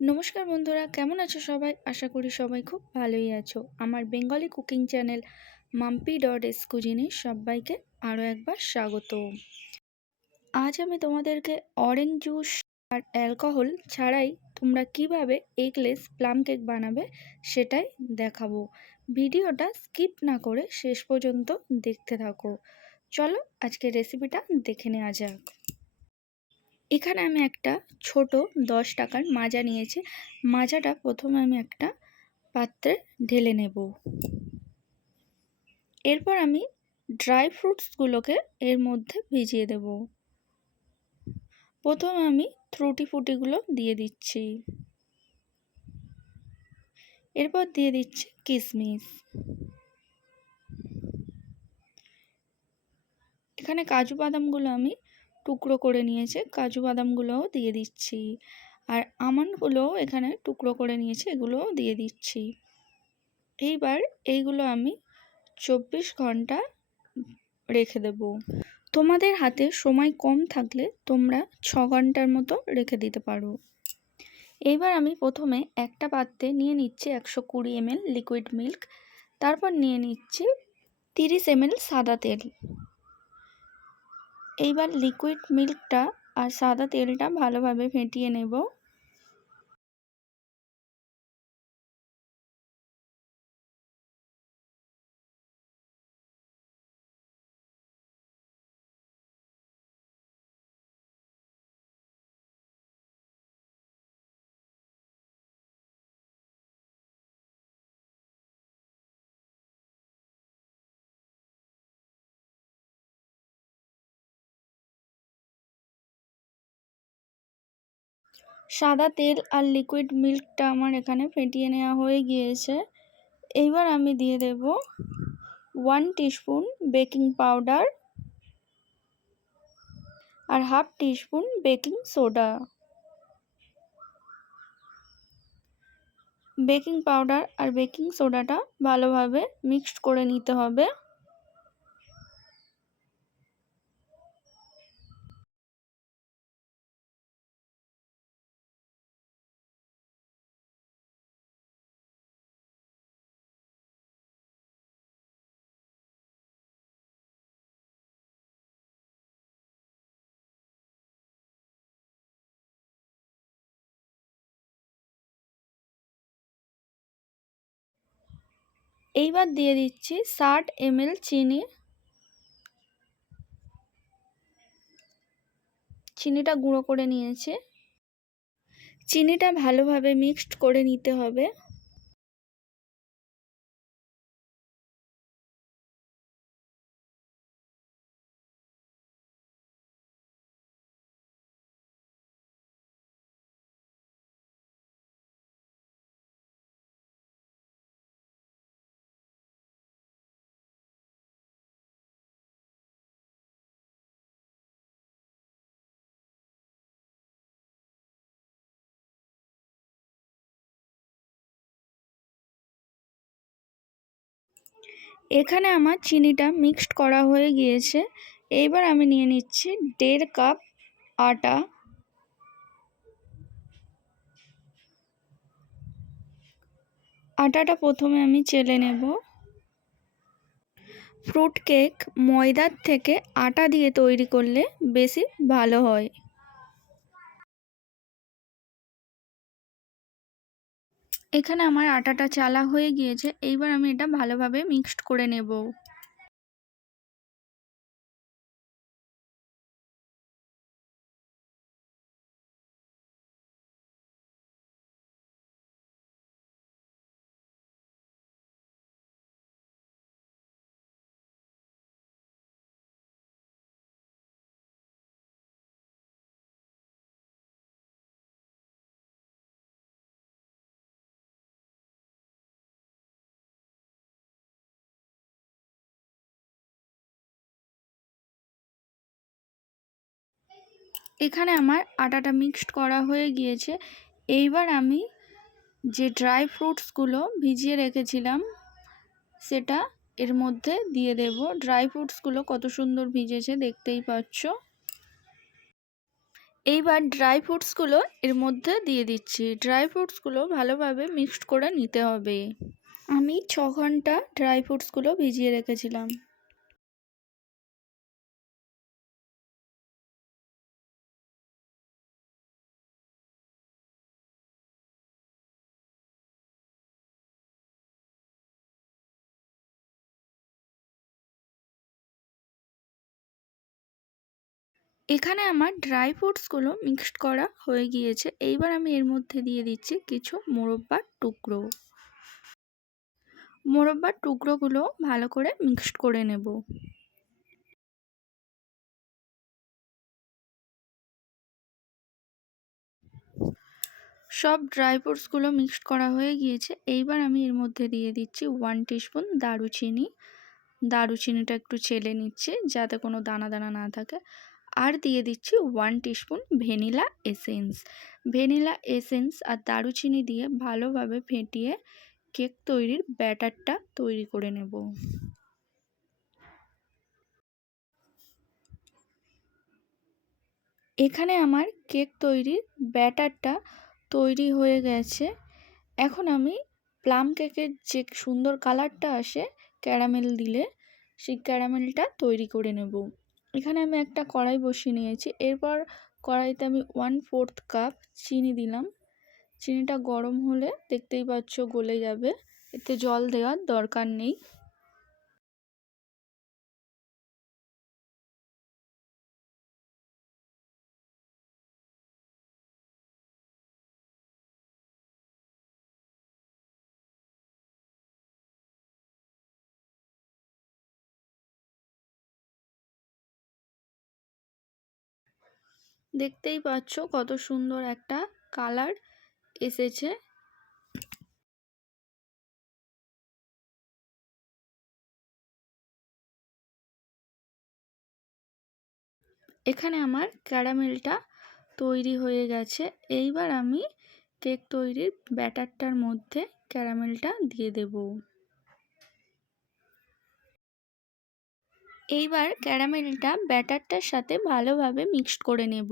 নমস্কার বন্ধুরা, কেমন আছো সবাই? আশা করি সবাই খুব ভালোই আছো। আমার Bengali cooking channel Mampi dot s কুজিনে সবাইকে আরও একবার স্বাগত। আজ আমি তোমাদেরকে অরেঞ্জ জুস আর অ্যালকোহল ছাড়াই তোমরা কিভাবে এগলেস প্লাম কেক বানাবে সেটাই দেখাবো। ভিডিওটা স্কিপ না করে শেষ পর্যন্ত দেখতে থাকো। চলো আজকের রেসিপিটা দেখে নেওয়া যাক। এখানে আমি একটা ছোট 10 টাকার মাজা নিয়েছি। মাজাটা প্রথমে আমি একটা পাত্রে ঢেলে নেব। এরপর আমি ড্রাই ফ্রুটসগুলোকে এর মধ্যে ভিজিয়ে দেব। প্রথমে আমি টুটি ফ্রুটিগুলো দিয়ে দিচ্ছি। এরপর দিয়ে দিচ্ছি কিশমিশ। এখানে কাজু বাদামগুলো আমি টুকরো করে নিয়েছি, কাজু বাদামগুলোও দিয়ে দিচ্ছি। আর আমন্ডগুলোও এখানে টুকরো করে নিয়েছি, এগুলোও দিয়ে দিচ্ছি। এইবার এইগুলো আমি 24 ঘন্টা রেখে দেব। তোমাদের হাতে সময় কম থাকলে তোমরা 6 ঘন্টার মতো রেখে দিতে পারো। এইবার আমি প্রথমে একটা পাত্রে নিয়ে নিচ্ছি 120 ml লিকুইড মিল্ক। তারপর নিয়ে নিচ্ছি 30 ml সাদা তেল। এইবার লিকুইড মিল্কটা আর সাদা তেলটা ভালোভাবে ফেটিয়ে নেব। সাদা তেল আর লিকুইড মিল্কটা আমার এখানে ফেটিয়ে নেওয়া হয়ে গিয়েছে। এইবার আমি দিয়ে দেব 1 টিস্পুন বেকিং পাউডার আর half teaspoon baking soda. Baking powder আর বেকিং সোডাটা ভালোভাবে মিক্সড করে নিতে হবে। এইবার দিয়ে দিচ্ছি 60 ml চিনি। চিনিটা গুঁড়ো করে নিয়েছি। চিনিটা ভালোভাবে মিক্সড করে নিতে হবে। এখানে আমার চিনিটা মিক্সড করা হয়ে গিয়েছে। এইবার আমি নিয়ে নিচ্ছি 1.5 কাপ আটা। আটাটা প্রথমে আমি চেলে নেব। ফ্রুট কেক ময়দার থেকে আটা দিয়ে তৈরি করলে বেশি ভালো হয়। এখানে আমার আটাটা চালা হয়ে গিয়েছে। এইবার আমি এটা ভালোভাবে মিক্সড করে নেব। এখানে আমার আটাটা মিক্সড করা হয়ে গিয়েছে। এইবার আমি যে ড্রাই ফ্রুটসগুলো ভিজিয়ে রেখেছিলাম সেটা এর মধ্যে দিয়ে দেব। ড্রাই ফ্রুটসগুলো কত সুন্দর ভিজেছে দেখতেই পাচ্ছ। এইবার ড্রাই ফ্রুটসগুলো এর মধ্যে দিয়ে দিচ্ছি। ড্রাই ফ্রুটসগুলো ভালোভাবে মিক্সড করে নিতে হবে। আমি 6 ঘন্টা ড্রাই ফ্রুটসগুলো ভিজিয়ে রেখেছিলাম। এখানে আমার ড্রাই ফ্রুটসগুলো মিক্সড করা হয়ে গিয়েছে। এইবার আমি এর মধ্যে দিয়ে দিচ্ছি কিছু মোরব্বার টুকরো। মোরব্বার টুকরোগুলো ভালো করে মিক্সড করে নেব। সব ড্রাই ফ্রুটসগুলো মিক্সড করা হয়ে গিয়েছে। এইবার আমি এর মধ্যে দিয়ে দিচ্ছি 1 টিস্পুন দারুচিনি। দারুচিনিটা একটু চেলে নিচ্ছি যাতে কোনো দানা দানা না থাকে। আর দিয়ে দিচ্ছি 1 teaspoon vanilla essence. Vanilla essence আর দারুচিনি দিয়ে ভালোভাবে ফেটিয়ে কেক তৈরির ব্যাটারটা তৈরি করে নেব। এখানে আমার কেক তৈরির ব্যাটারটা তৈরি হয়ে গেছে। এখন আমি প্লাম কেকের যে সুন্দর কালারটা আসে ক্যারামেল দিলে, সেই ক্যারামেলটা তৈরি করে নেব। এখানে আমি একটা কড়াই বসিয়ে নিয়েছি। এরপর কড়াইতে আমি 1/4 কাপ চিনি দিলাম। চিনিটা গরম হলে দেখতেই পাচ্ছ গলে যাবে, এতে জল দেওয়ার দরকার নেই। দেখতেই পাচ্ছ কত সুন্দর একটা কালার এসেছে। এখানে আমার ক্যারামেলটা তৈরি হয়ে গেছে। এইবার আমি কেক তৈরির ব্যাটারটার মধ্যে ক্যারামেলটা দিয়ে দেব। এইবার ক্যারামেলটা ব্যাটারটার সাথে ভালোভাবে মিক্সড করে নেব।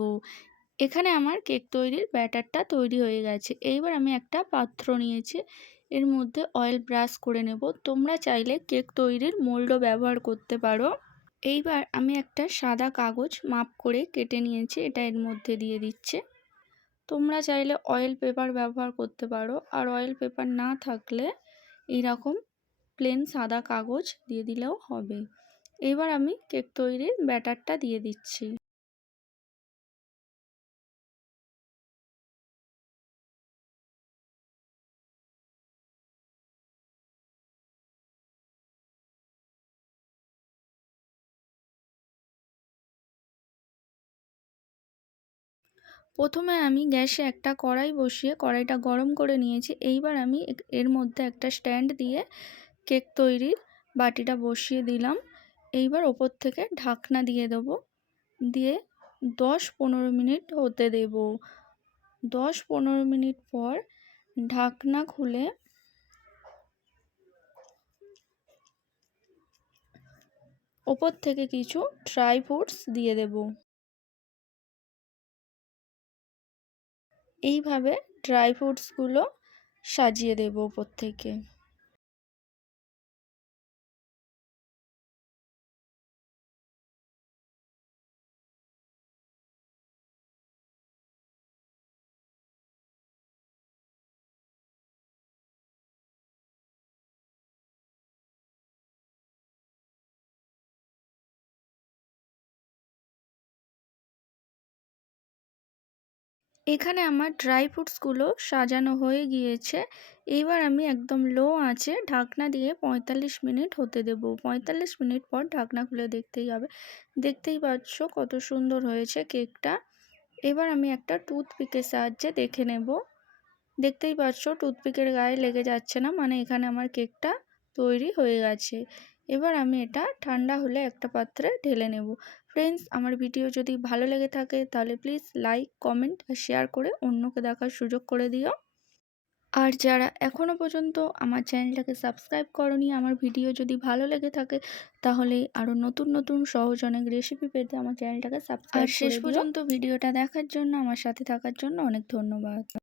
এখানে আমার কেক তৈরির ব্যাটারটা তৈরি হয়ে গেছে। এইবার আমি একটা পাত্র নিয়েছি, এর মধ্যে অয়েল ব্রাশ করে নেব। তোমরা চাইলে কেক তৈরির মোল্ডও ব্যবহার করতে পারো। এইবার আমি একটা সাদা কাগজ মাপ করে কেটে নিয়েছি, এটা এর মধ্যে দিয়ে দিচ্ছে। তোমরা চাইলে অয়েল পেপার ব্যবহার করতে পারো, আর অয়েল পেপার না থাকলে এইরকম প্লেন সাদা কাগজ দিয়ে দিলেও হবে। এবার আমি কেক তৈরির ব্যাটারটা দিয়ে দিচ্ছি। প্রথমে আমি গ্যাসে একটা কড়াই বসিয়ে কড়াইটা গরম করে নিয়েছি। এইবার আমি এর মধ্যে একটা স্ট্যান্ড দিয়ে কেক তৈরির বাটিটা বসিয়ে দিলাম। এইবার ওপর থেকে ঢাকনা দিয়ে দেবো, দিয়ে 10-15 মিনিট হতে দেব। 10-15 মিনিট পর ঢাকনা খুলে ওপর থেকে কিছু ড্রাই ফ্রুটস দিয়ে দেব। এইভাবে ড্রাই ফ্রুটসগুলো সাজিয়ে দেব ওপর থেকে। এখানে আমার ড্রাই ফ্রুটসগুলো সাজানো হয়ে গিয়েছে। এইবার আমি একদম লো আঁচে ঢাকনা দিয়ে 45 মিনিট হতে দেব। 45 মিনিট পর ঢাকনা খুলে দেখতেই হবে। দেখতেই পাচ্ছ কত সুন্দর হয়েছে কেকটা। এবার আমি একটা টুথপিকের সাহায্যে দেখে নেব। দেখতেই পাচ্ছ টুথপিকের গায়ে লেগে যাচ্ছে না, মানে এখানে আমার কেকটা তৈরি হয়ে গেছে। এবার আমি এটা ঠান্ডা হলে একটা পাত্রে ঢেলে নেব। ফ্রেন্ডস, আমার ভিডিও যদি ভালো লেগে থাকে তাহলে প্লিজ লাইক, কমেন্ট আর শেয়ার করে অন্যকে দেখার সুযোগ করে দিও। আর যারা এখনও পর্যন্ত আমার চ্যানেলটাকে সাবস্ক্রাইব করনি, আমার ভিডিও যদি ভালো লেগে থাকে তাহলে আরও নতুন নতুন সহজ অনেক রেসিপি পেতে আমার চ্যানেলটাকে সাবস্ক্রাইব করে দিও। শেষ পর্যন্ত ভিডিওটা দেখার জন্য, আমার সাথে থাকার জন্য অনেক ধন্যবাদ।